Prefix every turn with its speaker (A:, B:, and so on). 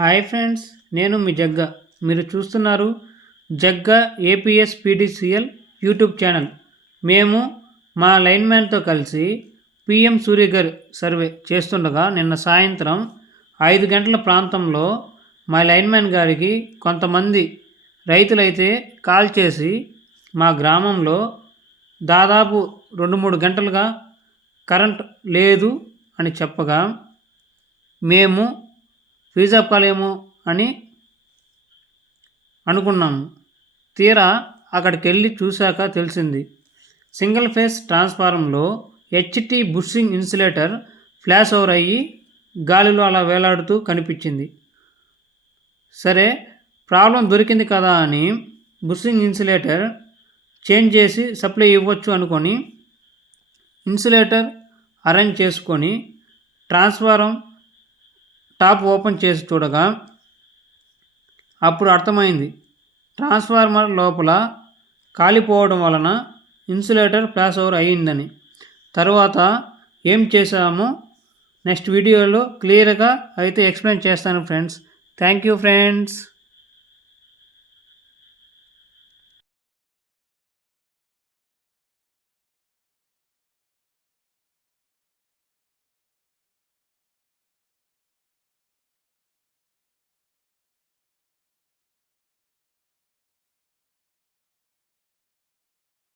A: Hi friends నేను మీ జగ్గ. మీరు చూస్తున్నారు Jagga APS PDCL YouTube channel. మేము మా లైన్మ్యాన్తో కలిసి పిఎం సూర్యగర్ సర్వే చేస్తుండగా నిన్న సాయంత్రం ఐదు గంటల ప్రాంతంలో మా లైన్మ్యాన్ గారికి కొంతమంది రైతులైతే కాల్ చేసి మా గ్రామంలో దాదాపు రెండు మూడు గంటలుగా కరెంట్ లేదు అని చెప్పగా మేము ఫీజు అప్పాలేమో అని అనుకున్నాము తీరా అక్కడికి వెళ్ళి చూశాక తెలిసింది. Single phase ట్రాన్స్ఫారంలో HT bushing insulator flash over అయ్యి గాలిలో అలా వేలాడుతూ కనిపించింది. సరే ప్రాబ్లం దొరికింది కదా అని బుషింగ్ ఇన్సులేటర్ చేంజ్ చేసి సప్లై ఇవ్వచ్చు అనుకొని ఇన్సులేటర్ అరేంజ్ చేసుకొని ట్రాన్స్ఫారం టాప్ ఓపెన్ చేసి చూడగా అప్పుడు అర్థమైంది. ట్రాన్స్ఫార్మర్ లోపల కాలిపోవడం వలన ఇన్సులేటర్ ప్లాస్ ఓవర్ అయ్యిందని. తర్వాత ఏం చేసామో నెక్స్ట్ వీడియోలో క్లియర్గా అయితే ఎక్స్ప్లెయిన్ చేస్తాను ఫ్రెండ్స్. Thank you friends.